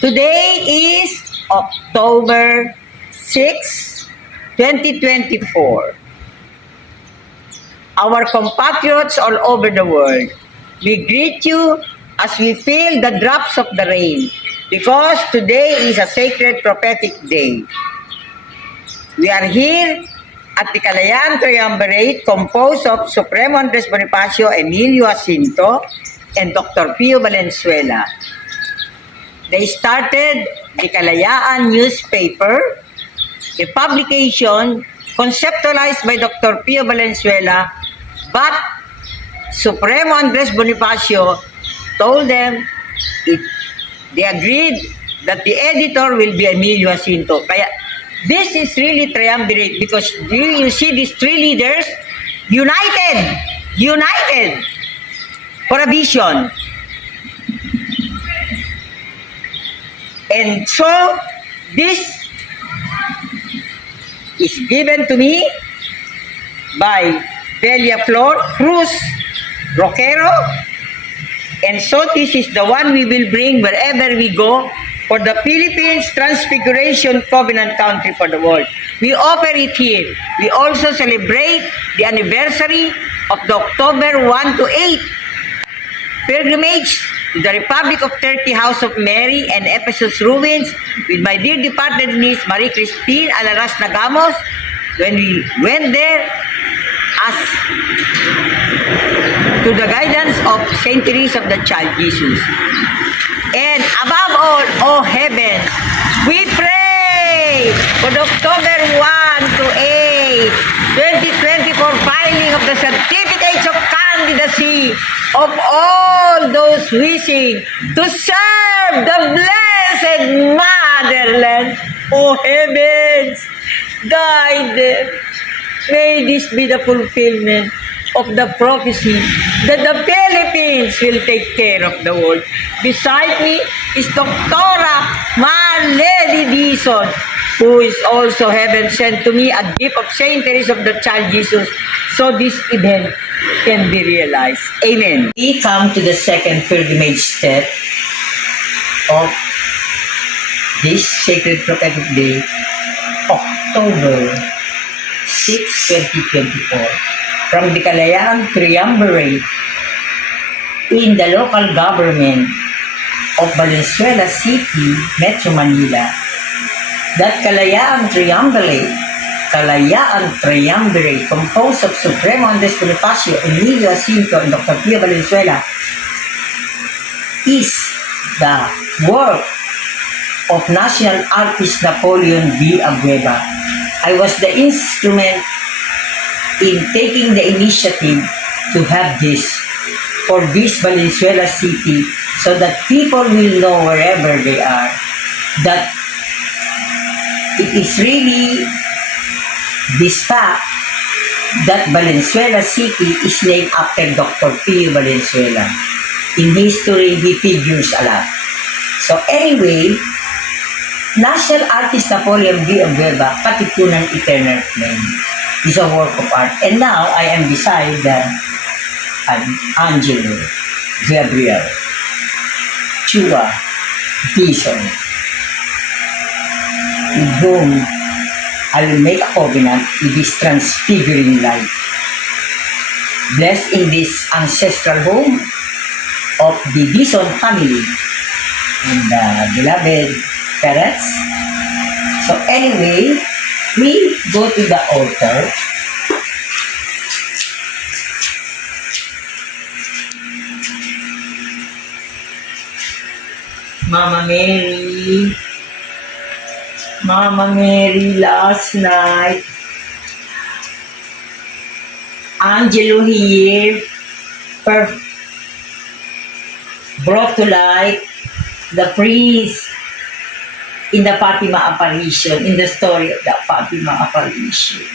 Today is October 6, 2024. Our compatriots all over the world, we greet you as we feel the drops of the rain because today is a sacred prophetic day. We are here at the Kalayaan Triumvirate composed of Supremo Andres Bonifacio, Emilio Jacinto, and Dr. Pio Valenzuela. They started the Kalayaan newspaper, a publication conceptualized by Dr. Pio Valenzuela, but Supremo Andres Bonifacio told them they agreed that the editor will be Emilio Jacinto. Kaya this is really triumvirate because you see these three leaders united for a vision. And so, this is given to me by Delia Flor Cruz Roquero. And so, this is the one we will bring wherever we go for the Philippines Transfiguration Covenant Country for the world. We offer it here. We also celebrate the anniversary of the October 1 to 8 pilgrimage to the Republic of Turkey, House of Mary, and Ephesus ruins with my dear departed niece Marie Christine Alaras Nagamos. When we went there, as to the guidance of Saint Teresa of the Child Jesus. And above all, oh heavens, we pray for the October 1 to 8, 2024 filing of the certificates of candidacy of all those wishing to serve the blessed motherland. Oh heavens, guide them. May this be the fulfillment of the prophecy that the Philippines will take care of the world. Beside me is Doctora Marlene Dizon, who is also heaven sent to me a gift of Saint Teresa of the Child Jesus, so this event can be realized. Amen. We come to the second pilgrimage step of this sacred prophetic day, October 6, 2024. From the Kalayaan Triumvirate in the local government of Valenzuela City, Metro Manila. That Kalayaan Triumvirate composed of Supremo Andres Bonifacio, Emilio Jacinto, and Dr. Pio Valenzuela is the work of national artist Napoleon V. Abueva. I was the instrument in taking the initiative to have this for this Valenzuela City so that people will know wherever they are that it is really this fact that Valenzuela City is named after Dr. Pio Valenzuela. In history, he figures a lot. So anyway, national artist Napoleon V. Abueva, Katipunan Eternal Flame, is a work of art. And now, I am beside Angelo Gabriel Chua Dizon, with whom I will make a covenant with this transfiguring light. Blessed in this ancestral home of the Dizon family and the beloved parents. So anyway, we go to the altar. Mama Mary, last night, Angelo here brought to light the priest in the Fatima apparition, in the story of the Fatima apparition.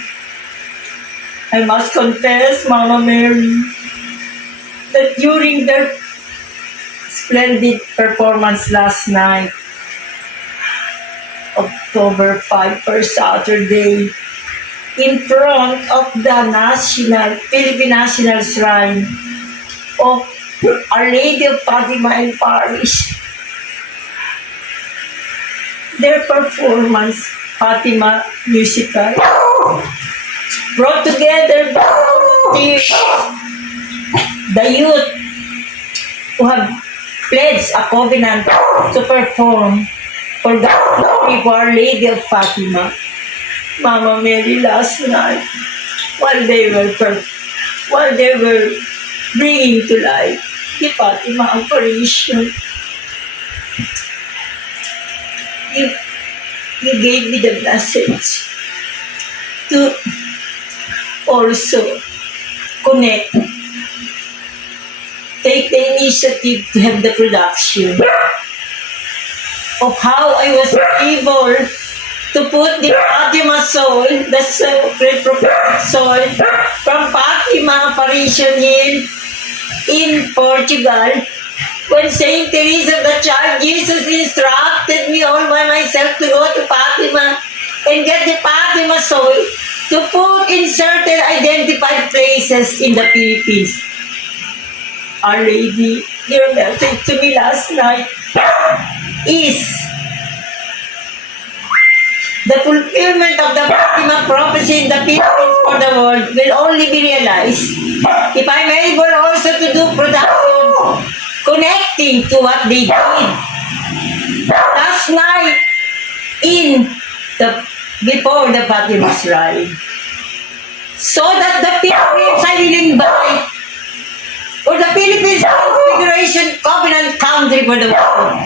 I must confess, Mama Mary, that during their splendid performance last night, October 5, per Saturday, in front of the Philippine National Shrine of Our Lady of Fatima and Parish, their performance, Fatima musical, brought together the youth who have pledged a covenant to perform for the glory of Our Lady of Fatima, Mama Mary, last night, while they were bringing to life the Fatima apparition. You gave me the message to also connect, take the initiative to have the production of how I was able to put the Fatima soul, the sacred prophetic soul from Fatima apparition in Portugal, when Saint Teresa of the Child Jesus instructed me all by myself to go to Fatima and get the Fatima soul to put in certain identified places in the Philippines. Our Lady, your message to me last night is the fulfillment of the Fatima prophecy in the Philippines for the world will only be realized if I'm able also to do production connecting to what they did last night before the Fatima's ride. So that the pilgrims I will invite for the Philippines Transfiguration Covenant Country for the world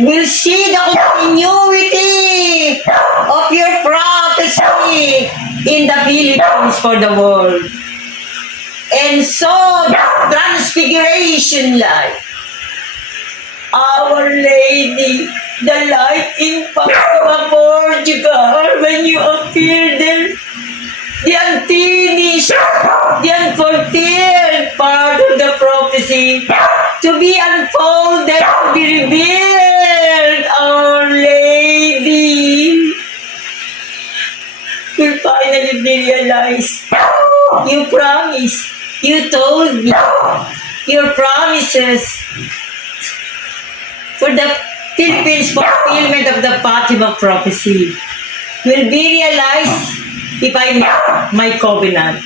will see the continuity of your prophecy in the Philippines for the world. And so, the Transfiguration light, Our Lady, the light in Fatima, Portugal, when you appear there, the unfinished, the unfulfilled part of the prophecy to be unfolded, to be revealed, Our Lady will finally be realized. You promised, you told me, your promises for the Philippines fulfillment of the Fatima prophecy will be realized if I make my covenant.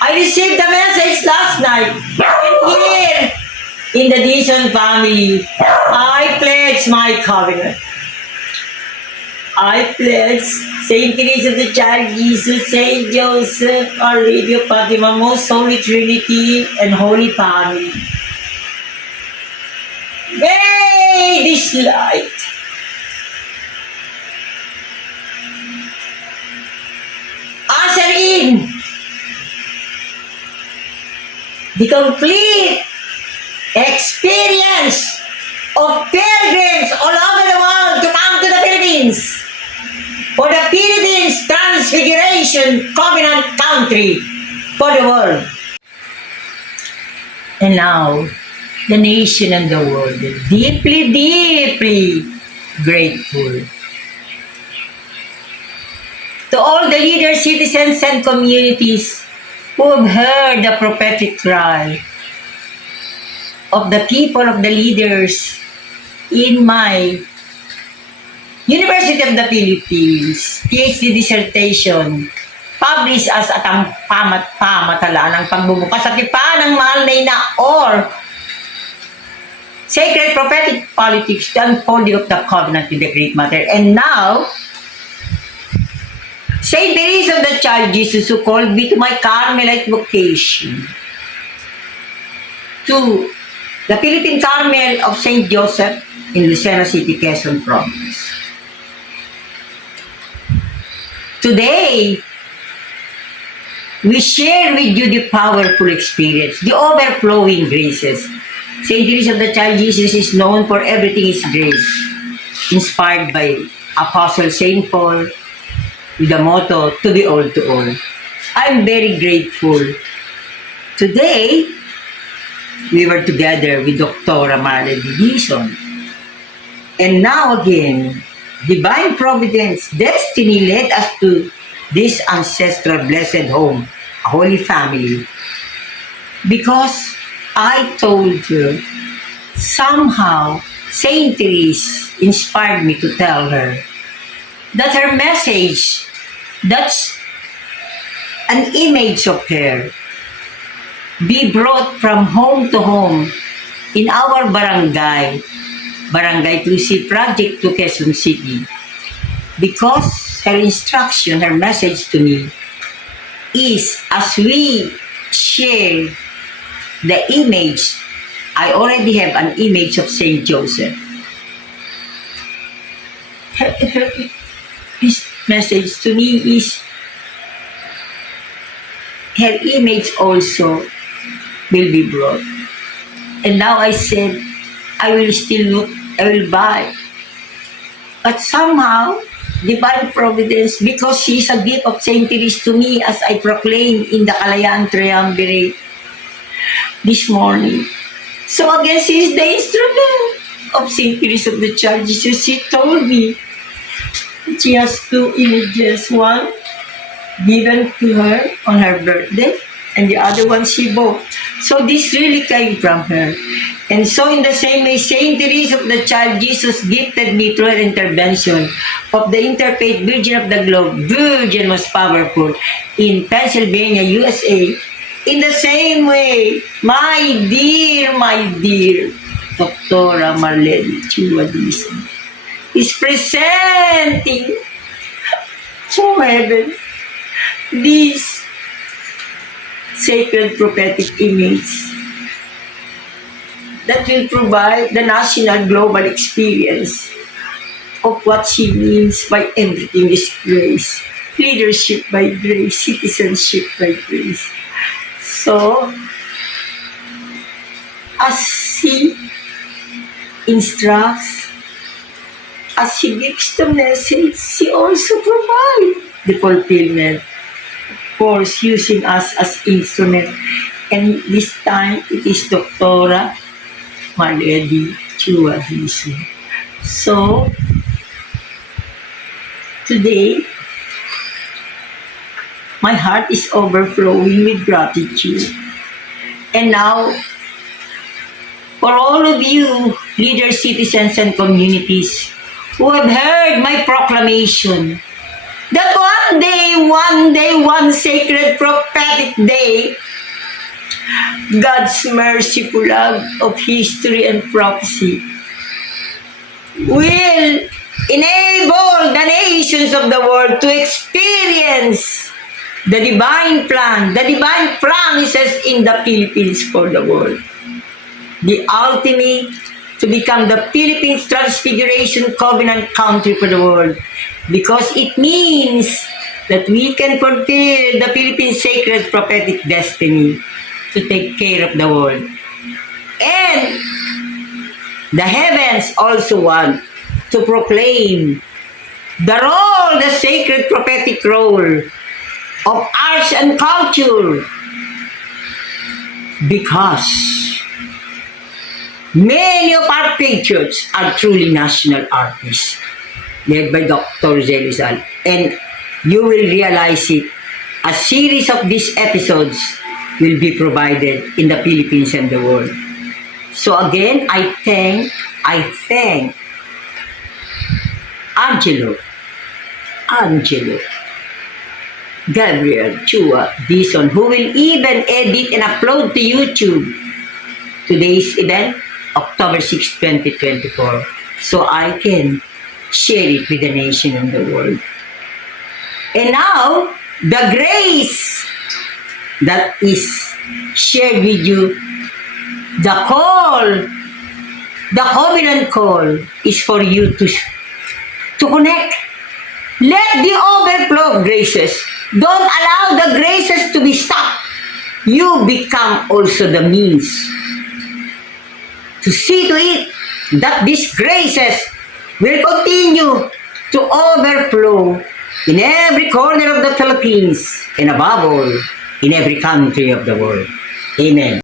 I received the message last night, and here in the Dizon family, I pledge my covenant. I pledge Saint Teresa of the Child Jesus, Saint Joseph, Our Lady of Fatima, Most Holy Trinity, and Holy Family. May this light usher in the complete experience of pilgrims all over the world to come to the Philippines for the Philippines Transfiguration Covenant Country for the world. And now, the nation and the world are deeply, deeply grateful to all the leaders, citizens, and communities who have heard the prophetic cry of the people, of the leaders in my University of the Philippines PhD dissertation published as atang pamatala ng pagbubukas at ipa ng mahal na ina or Sacred Prophetic Politics, the unfolding of the covenant with the Great Mother. And now, Saint Teresa of the Child Jesus, who called me to my Carmelite vocation, to the Philippine Carmel of Saint Joseph in Lucena City, Quezon Province. Today, we share with you the powerful experience, the overflowing graces. Saint Teresa of the Child Jesus is known for everything is grace, inspired by Apostle Saint Paul with the motto, to be all to all. I'm very grateful. Today, we were together with Dr. Marley Dizon. And now again, divine providence, destiny led us to this ancestral blessed home, a holy family. Because I told you, somehow, Saint Therese inspired me to tell her that her message, that's an image of her, be brought from home to home in our barangay, Barangay Tusi Project to Quezon City. Because her instruction, her message to me is, as we share the image, I already have an image of Saint Joseph. His message to me is, her image also will be brought. And now I said, I will still look, I will buy. But somehow, divine providence, because she's a gift of Saint Therese to me, as I proclaimed in the Kalayaan Triumvirate this morning. So again, she is the instrument of Saint Therese of the Child Jesus. She told me she has two images, one given to her on her birthday, and the other one she bought. So this really came from her. And so in the same way, Saint Therese of the Child Jesus gifted me through her intervention of the Interfaith Virgin of the Globe, Virgin most powerful, in Pennsylvania, USA. In the same way, my dear Dr. Marlene Chua Dizon is presenting to heaven this sacred prophetic image that will provide the national global experience of what she means by everything is grace. Leadership by grace, citizenship by grace. So, as she instructs, as she gives the message, she also provides the fulfillment. Of course, using us as instrument. And this time, it is Dr. Marlene Chua Dizon. So, today, my heart is overflowing with gratitude. And now, for all of you, leaders, citizens, and communities who have heard my proclamation that one sacred prophetic day, God's merciful love of history and prophecy will enable the nations of the world to experience the divine plan, the divine promises in the Philippines for the world. The ultimate to become the Philippines Transfiguration Covenant country for the world, because it means that we can fulfill the Philippines' sacred prophetic destiny to take care of the world. And the heavens also want to proclaim the role, the sacred prophetic role of arts and culture, because many of our patriots are truly national artists, led by Dr. Zelisal. And you will realize it. A series of these episodes will be provided in the Philippines and the world. So again, I thank Angelo, Gabriel Chua Dizon, who will even edit and upload to YouTube today's event, October 6, 2024, so I can share it with the nation and the world. And now, the grace that is shared with you, the call, the covenant call is for you to connect. Let the overflow of graces. Don't allow the graces to be stopped. You become also the means to see to it that these graces will continue to overflow in every corner of the Philippines and above all, in every country of the world. Amen.